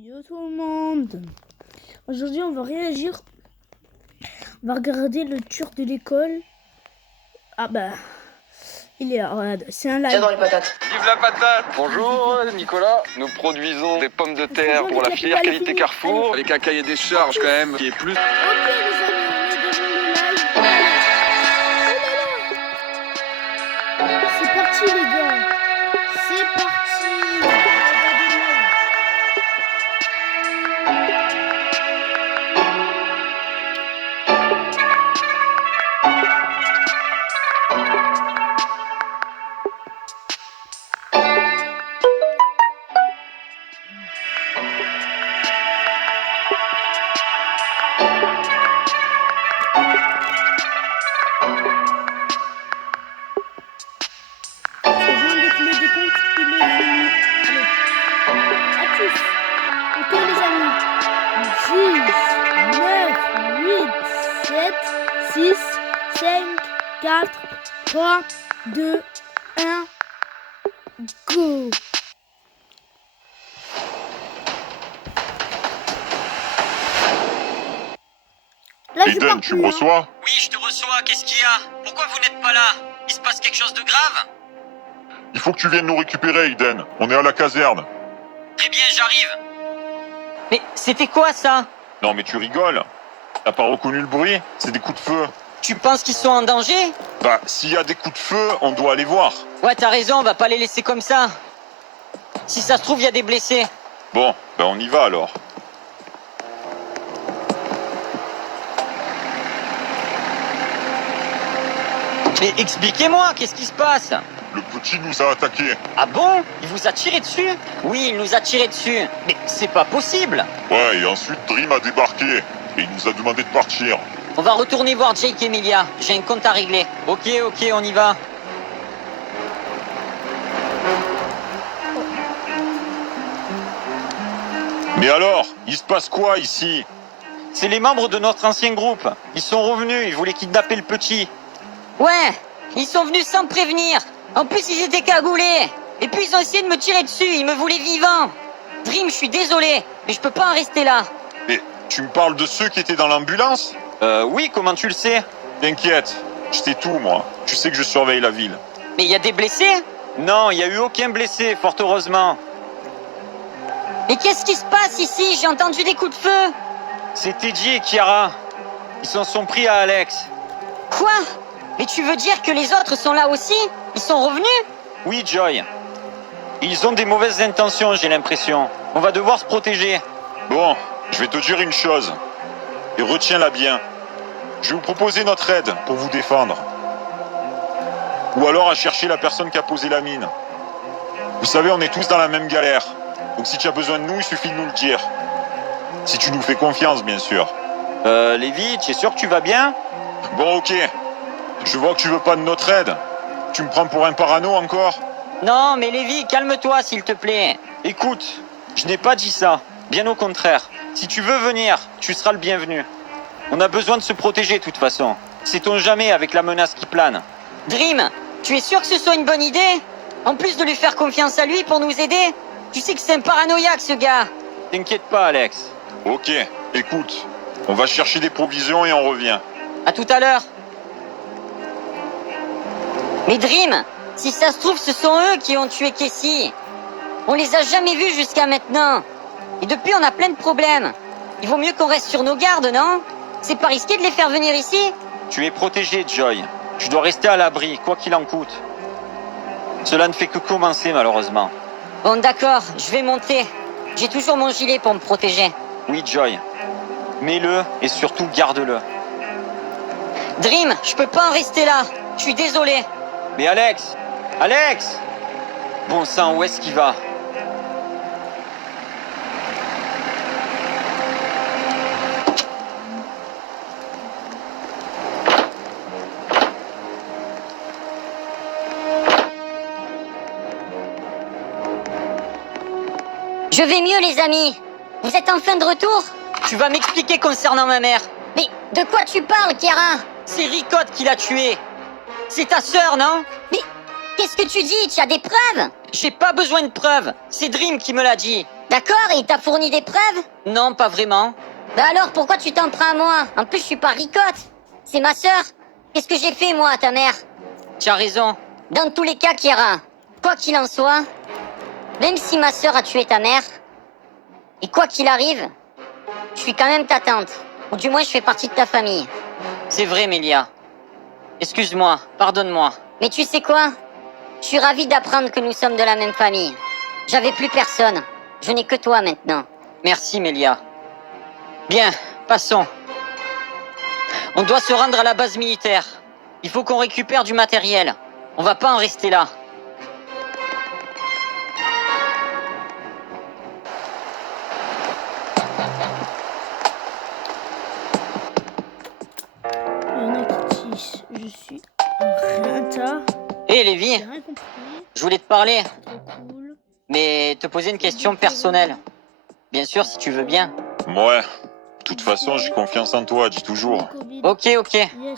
Yo tout le monde. Aujourd'hui on va réagir. On va regarder le turc de l'école. Ah bah il est là, regarde, c'est un live. J'adore les patates. Vive la patate! Bonjour Nicolas, nous produisons des pommes de terre pour la filière qualité Carrefour avec un cahier des charges quand même qui est plus... Ok les amis, on est devant le live. Oh là là. C'est parti les gars. C'est parti. Regardez le live. C'est Jean avec le décompte, il est venu. Allez, à tous. Ok les amis. 10, 9, 8, 7, 6, 5, 4, 3, 2, 1, go. Là, je Aiden, pars tu plus, me hein. reçois? Oui, je te reçois, qu'est-ce qu'il y a? Pourquoi vous n'êtes pas là? Il se passe quelque chose de grave? Il faut que tu viennes nous récupérer, Aiden. On est à la caserne. Très bien, j'arrive. Mais c'était quoi ça? Non mais tu rigoles. T'as pas reconnu le bruit? C'est des coups de feu. Tu penses qu'ils sont en danger? Bah, s'il y a des coups de feu, on doit aller voir. Ouais, t'as raison, on va pas les laisser comme ça. Si ça se trouve, il y a des blessés. Bon, ben on y va alors. Mais expliquez-moi, qu'est-ce qui se passe? Le petit nous a attaqués. Ah bon? Il vous a tiré dessus? Oui, il nous a tiré dessus. Mais c'est pas possible. Ouais, et ensuite Dream a débarqué. Et il nous a demandé de partir. On va retourner voir Jake et Emilia. J'ai un compte à régler. Ok, on y va. Mais alors, il se passe quoi ici? C'est les membres de notre ancien groupe. Ils sont revenus, ils voulaient kidnapper le petit. Ouais, ils sont venus sans me prévenir. En plus, ils étaient cagoulés. Et puis, ils ont essayé de me tirer dessus, ils me voulaient vivant. Dream, je suis désolé, mais je peux pas en rester là. Mais tu me parles de ceux qui étaient dans l'ambulance? Oui, comment tu le sais? T'inquiète, je sais tout moi. Tu sais que je surveille la ville. Mais il y a des blessés? Non, il y a eu aucun blessé, fort heureusement. Mais qu'est-ce qui se passe ici? J'ai entendu des coups de feu. C'est Teddy et Kiara. Ils s'en sont pris à Alex. Quoi? Mais tu veux dire que les autres sont là aussi? Ils sont revenus? Oui, Joy. Ils ont des mauvaises intentions, j'ai l'impression. On va devoir se protéger. Bon, je vais te dire une chose. Et retiens-la bien. Je vais vous proposer notre aide pour vous défendre. Ou alors à chercher la personne qui a posé la mine. Vous savez, on est tous dans la même galère. Donc si tu as besoin de nous, il suffit de nous le dire. Si tu nous fais confiance, bien sûr. Lévi, tu es sûr que tu vas bien? Bon, ok. Je vois que tu veux pas de notre aide. Tu me prends pour un parano encore? Non, mais Lévi, calme-toi, s'il te plaît. Écoute, je n'ai pas dit ça. Bien au contraire. Si tu veux venir, tu seras le bienvenu. On a besoin de se protéger, de toute façon. Sait-on jamais avec la menace qui plane? Dream, tu es sûr que ce soit une bonne idée? En plus de lui faire confiance à lui pour nous aider? Tu sais que c'est un paranoïaque, ce gars. T'inquiète pas, Alex. Ok, écoute. On va chercher des provisions et on revient. À tout à l'heure. Mais Dream, si ça se trouve, ce sont eux qui ont tué Casey. On les a jamais vus jusqu'à maintenant. Et depuis, on a plein de problèmes. Il vaut mieux qu'on reste sur nos gardes, non? C'est pas risqué de les faire venir ici? Tu es protégé, Joy. Tu dois rester à l'abri, quoi qu'il en coûte. Cela ne fait que commencer, malheureusement. Bon, d'accord, je vais monter. J'ai toujours mon gilet pour me protéger. Oui, Joy. Mets-le et surtout garde-le. Dream, je peux pas en rester là. Je suis désolé. Mais Alex! Alex! Bon sang, où est-ce qu'il va? Je vais mieux, les amis. Vous êtes enfin de retour? Tu vas m'expliquer concernant ma mère. Mais de quoi tu parles, Kiara? C'est Ricotte qui l'a tuée. C'est ta sœur, non? Mais qu'est-ce que tu dis? Tu as des preuves? J'ai pas besoin de preuves. C'est Dream qui me l'a dit. D'accord, et il t'a fourni des preuves? Non, pas vraiment. Bah alors, pourquoi tu t'en prends à moi? En plus, je suis pas ricotte. C'est ma sœur. Qu'est-ce que j'ai fait, moi, à ta mère? Tu as raison. Dans tous les cas, Kiara, quoi qu'il en soit, même si ma sœur a tué ta mère, et quoi qu'il arrive, je suis quand même ta tante. Ou du moins, je fais partie de ta famille. C'est vrai, Mélia. Excuse-moi, pardonne-moi. Mais tu sais quoi? Je suis ravie d'apprendre que nous sommes de la même famille. J'avais plus personne. Je n'ai que toi maintenant. Merci, Mélia. Bien, passons. On doit se rendre à la base militaire. Il faut qu'on récupère du matériel. On va pas en rester là. Il y en a qui disent je suis un rinta. Hé, Lévi, J'ai rien compris. je voulais te parler, C'est trop cool. mais te poser une question personnelle. Bien sûr, si tu veux bien. Ouais. De toute façon, j'ai confiance en toi, dis toujours. Ok. Yes, Lévi.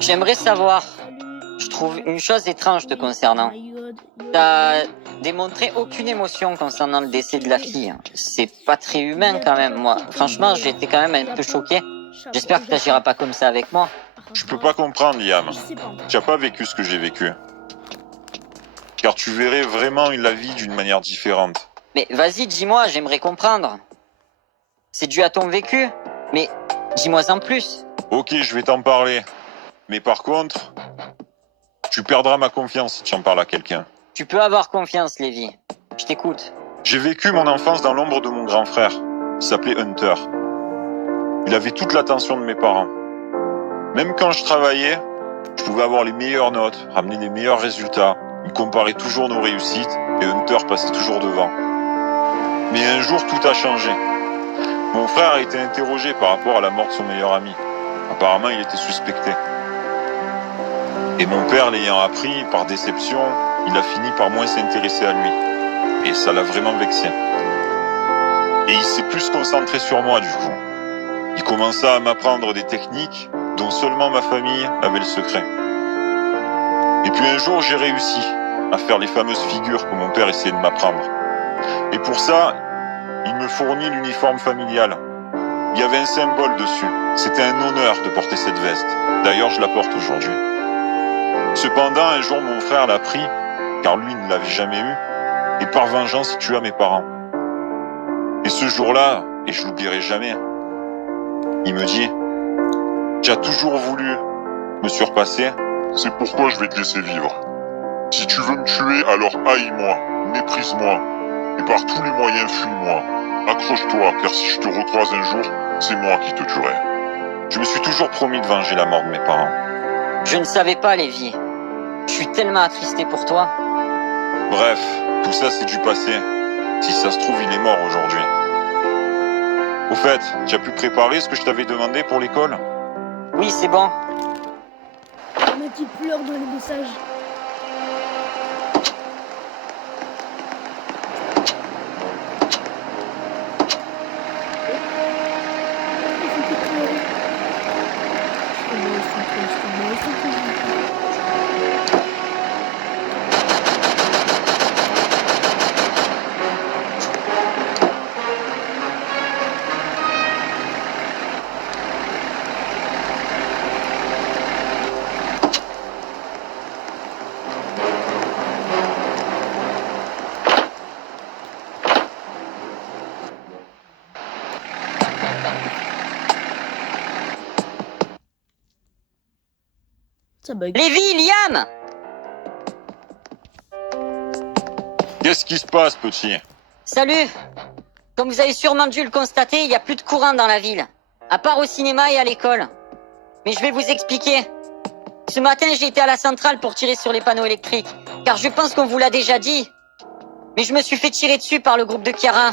J'aimerais savoir. Salut. Je trouve une chose étrange te concernant. Oh my God. T'as démontré aucune émotion concernant le décès de la fille. C'est pas très humain quand même, moi. Franchement, j'étais quand même un peu choqué. J'espère que t'agiras pas comme ça avec moi. Je peux pas comprendre, Liam. Je sais pas. Tu as pas vécu ce que j'ai vécu. Car tu verrais vraiment la vie d'une manière différente. Mais vas-y, dis-moi, j'aimerais comprendre. C'est dû à ton vécu, mais dis-moi en plus. Ok, je vais t'en parler. Mais par contre, tu perdras ma confiance si tu en parles à quelqu'un. Tu peux avoir confiance, Lévi. Je t'écoute. J'ai vécu mon enfance dans l'ombre de mon grand frère. Il s'appelait Hunter. Il avait toute l'attention de mes parents. Même quand je travaillais, je pouvais avoir les meilleures notes, ramener les meilleurs résultats. Il comparait toujours nos réussites et Hunter passait toujours devant. Mais un jour, tout a changé. Mon frère a été interrogé par rapport à la mort de son meilleur ami. Apparemment, il était suspecté. Et mon père, l'ayant appris, par déception, il a fini par moins s'intéresser à lui. Et ça l'a vraiment vexé. Et il s'est plus concentré sur moi, du coup. Il commença à m'apprendre des techniques dont seulement ma famille avait le secret. Et puis un jour, j'ai réussi à faire les fameuses figures que mon père essayait de m'apprendre. Et pour ça, il me fournit l'uniforme familial. Il y avait un symbole dessus. C'était un honneur de porter cette veste. D'ailleurs, je la porte aujourd'hui. Cependant, un jour, mon frère l'a pris, car lui ne l'avait jamais eu, et par vengeance, il tua mes parents. Et ce jour-là, et je l'oublierai jamais, il me dit « Tu as toujours voulu me surpasser, C'est pourquoi je vais te laisser vivre. Si tu veux me tuer, alors haïs-moi, méprise-moi, et par tous les moyens fuis-moi. Accroche-toi, car si je te recroise un jour, c'est moi qui te tuerai. » Je me suis toujours promis de venger la mort de mes parents. Je ne savais pas, Lévi. Je suis tellement attristé pour toi. Bref, tout ça c'est du passé. Si ça se trouve, il est mort aujourd'hui. Au fait, tu as pu préparer ce que je t'avais demandé pour l'école? Oui, c'est bon. Il y en a qui pleurent dans les messages. Ils font que pleurer. Ils sont tristes. Ça bug. Lévi, Liam! Qu'est-ce qui se passe, petit? Salut! Comme vous avez sûrement dû le constater, il n'y a plus de courant dans la ville. À part au cinéma et à l'école. Mais je vais vous expliquer. Ce matin, j'ai été à la centrale pour tirer sur les panneaux électriques. Car je pense qu'on vous l'a déjà dit. Mais je me suis fait tirer dessus par le groupe de Kiara.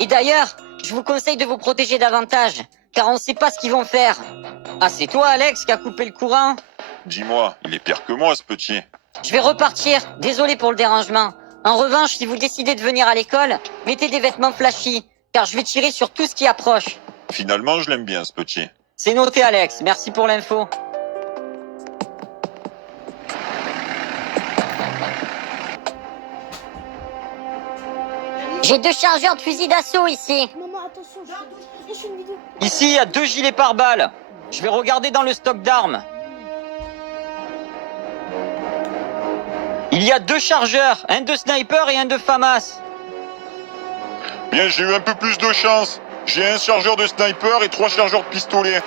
Et d'ailleurs, je vous conseille de vous protéger davantage. Car on ne sait pas ce qu'ils vont faire. Ah, c'est toi, Alex, qui a coupé le courant? Dis-moi, il est pire que moi, ce petit. Je vais repartir. Désolé pour le dérangement. En revanche, si vous décidez de venir à l'école, mettez des vêtements flashy. Car je vais tirer sur tout ce qui approche. Finalement, je l'aime bien, ce petit. C'est noté, Alex. Merci pour l'info. J'ai 2 chargeurs de fusil d'assaut ici. Maman, attention, je fais une vidéo. Ici, il y a 2 gilets pare-balles. Je vais regarder dans le stock d'armes. Il y a 2 chargeurs, un de sniper et un de FAMAS. Bien, j'ai eu un peu plus de chance. J'ai un chargeur de sniper et 3 chargeurs de pistolet.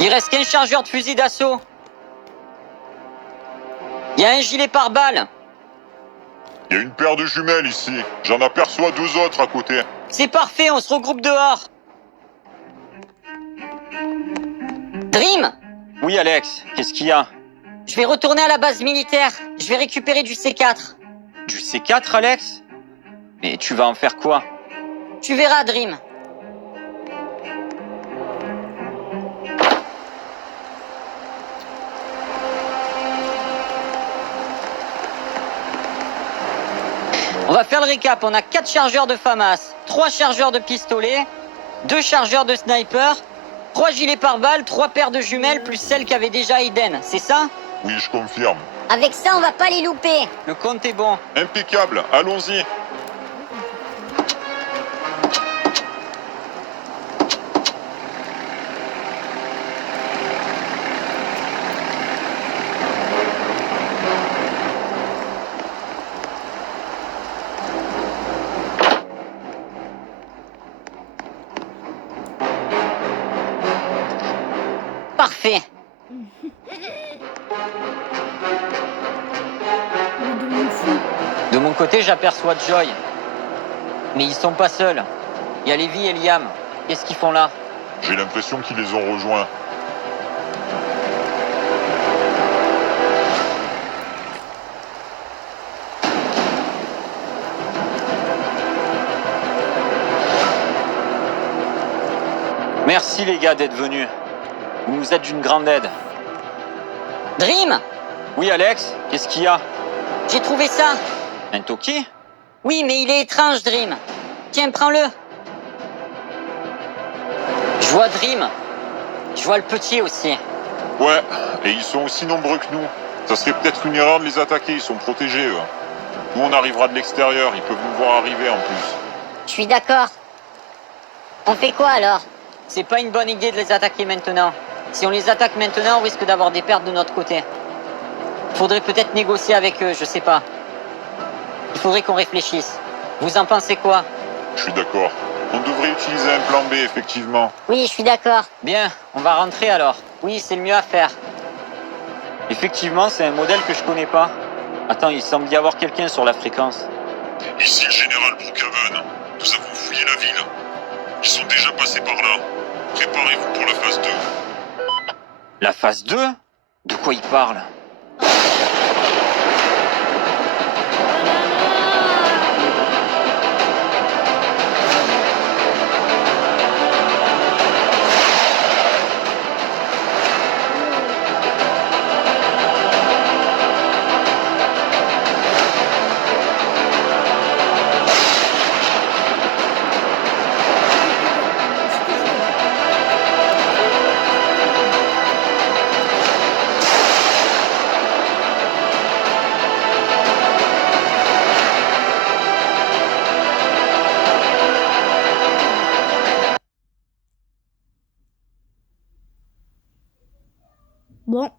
Il reste qu'un chargeur de fusil d'assaut. Il y a un gilet pare-balles. Il y a une paire de jumelles ici. J'en aperçois 2 autres à côté. C'est parfait, on se regroupe dehors. Dream, Oui, Alex, qu'est-ce qu'il y a? je vais retourner à la base militaire. Je vais récupérer du C4. Du C4, Alex? Mais tu vas en faire quoi? Tu verras, Dream. On va faire le récap. On a 4 chargeurs de FAMAS, 3 chargeurs de pistolet, 2 chargeurs de sniper, 3 gilets pare-balles, 3 paires de jumelles, plus celle qu'avait déjà Eden. C'est ça? Oui, je confirme. Avec ça, on va pas les louper. Le compte est bon. Impeccable, allons-y. Parfait. De mon côté, j'aperçois Joy. Mais ils sont pas seuls. Il y a Levi et Liam. Qu'est-ce qu'ils font là? J'ai l'impression qu'ils les ont rejoints. Merci les gars d'être venus. Vous nous êtes d'une grande aide. Dream, Oui, Alex, qu'est-ce qu'il y a? j'ai trouvé ça. Un Toki? Oui, mais il est étrange, Dream. Tiens, prends-le. Je vois Dream. Je vois le petit aussi. Ouais, et ils sont aussi nombreux que nous. Ça serait peut-être une erreur de les attaquer, ils sont protégés, eux. Nous, on arrivera de l'extérieur, ils peuvent nous voir arriver en plus. Je suis d'accord. On fait quoi alors? C'est pas une bonne idée de les attaquer maintenant. Si on les attaque maintenant, on risque d'avoir des pertes de notre côté. Faudrait peut-être négocier avec eux, je sais pas. Il faudrait qu'on réfléchisse. Vous en pensez quoi? Je suis d'accord. On devrait utiliser un plan B, effectivement. Oui, je suis d'accord. Bien, on va rentrer alors. Oui, c'est le mieux à faire. Effectivement, c'est un modèle que je connais pas. Attends, il semble y avoir quelqu'un sur la fréquence. Ici le général Brookhaven. Nous avons fouillé la ville. Ils sont déjà passés par là. Préparez-vous pour la phase 2. La phase 2? De quoi il parle? Bon,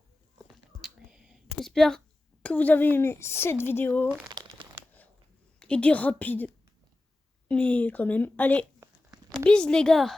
j'espère que vous avez aimé cette vidéo. Il est rapide, mais quand même. Allez, bis les gars.